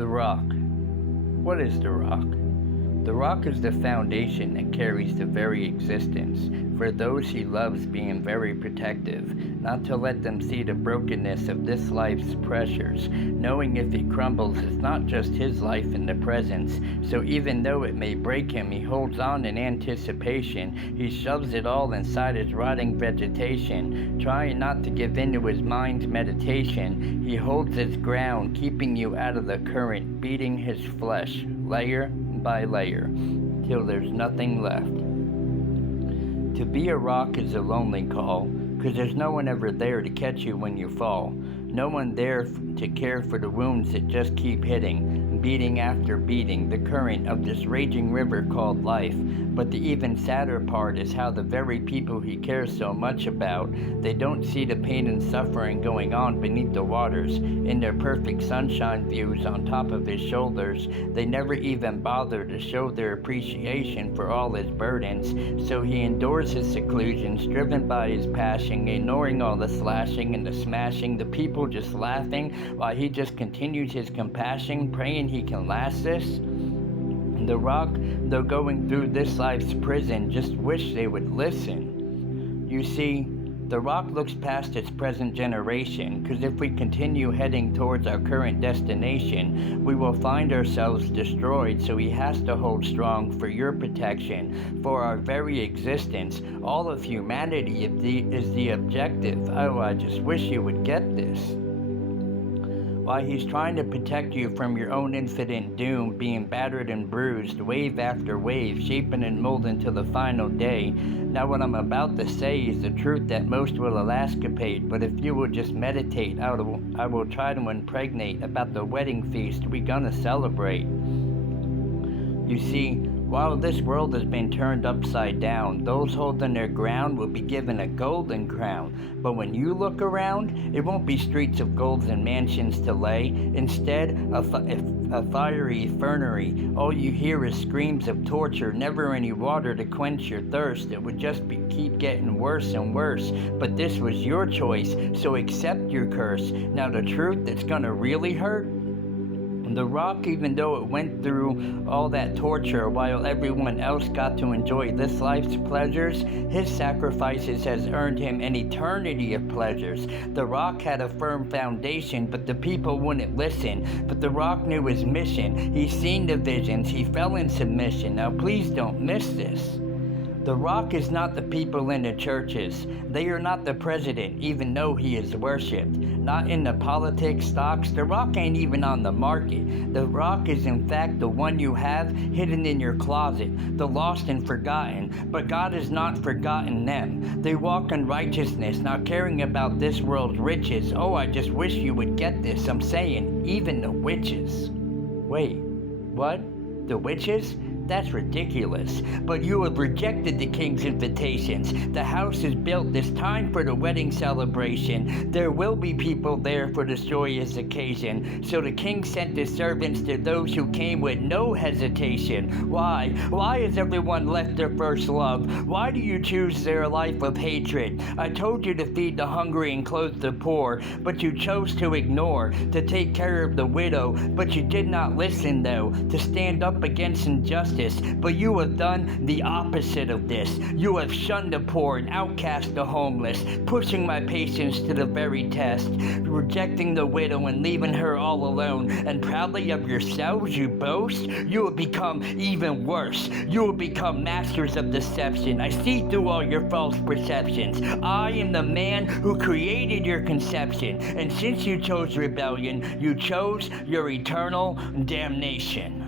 The rock. What is the rock? The rock is the foundation that carries the very existence, for those he loves being very protective, not to let them see the brokenness of this life's pressures, knowing if he crumbles it's not just his life in the presence, so even though it may break him he holds on in anticipation, he shoves it all inside his rotting vegetation, trying not to give in to his mind's meditation, he holds his ground, keeping you out of the current, beating his flesh, layer by layer, till there's nothing left. To be a rock is a lonely call, 'cause there's no one ever there to catch you when you fall. No one there to care for the wounds that just keep hitting, beating after beating, the current of this raging river called life. But the even sadder part is how the very people he cares so much about, they don't see the pain and suffering going on beneath the waters, in their perfect sunshine views on top of his shoulders. They never even bother to show their appreciation for all his burdens, so he endures his seclusions, driven by his passion, ignoring all the slashing and the smashing, the people just laughing, while he just continues his compassion, praying he can last this. The rock, though going through this life's prison, just wish they would listen. You see, the rock looks past its present generation, 'cause if we continue heading towards our current destination, we will find ourselves destroyed, so he has to hold strong for your protection, for our very existence. All of humanity is the objective. Oh, I just wish you would get this. While he's trying to protect you from your own infinite doom, being battered and bruised, wave after wave, shaping and molding till the final day. Now what I'm about to say is the truth that most will escapade, but if you will just meditate, I will try to impregnate about the wedding feast we gonna celebrate. You see, while this world has been turned upside down, those holding their ground will be given a golden crown. But when you look around, it won't be streets of golds and mansions to lay. Instead, a fiery fernery. All you hear is screams of torture, never any water to quench your thirst. It would just keep getting worse and worse. But this was your choice, so accept your curse. Now the truth that's gonna really hurt? The rock, even though it went through all that torture while everyone else got to enjoy this life's pleasures, his sacrifices has earned him an eternity of pleasures. The rock had a firm foundation, but the people wouldn't listen. But the rock knew his mission. He's seen the visions. He fell in submission. Now please don't miss this. The rock is not the people in the churches. They are not the president, even though he is worshipped. Not in the politics, stocks. The rock ain't even on the market. The rock is in fact the one you have hidden in your closet, the lost and forgotten. But God has not forgotten them. They walk in righteousness, not caring about this world's riches. Oh, I just wish you would get this. I'm saying, even the witches. Wait, what? The witches? That's ridiculous. But you have rejected the king's invitations. The house is built. It's time for the wedding celebration. There will be people there for this joyous occasion. So the king sent his servants to those who came with no hesitation. Why? Why has everyone left their first love? Why do you choose their life of hatred? I told you to feed the hungry and clothe the poor, but you chose to ignore, to take care of the widow, but you did not listen though, to stand up against injustice. But you have done the opposite of this. You have shunned the poor and outcast the homeless, pushing my patience to the very test, rejecting the widow and leaving her all alone. And proudly of yourselves you boast. You have become even worse. You have become masters of deception. I see through all your false perceptions. I am the man who created your conception. And since you chose rebellion, you chose your eternal damnation.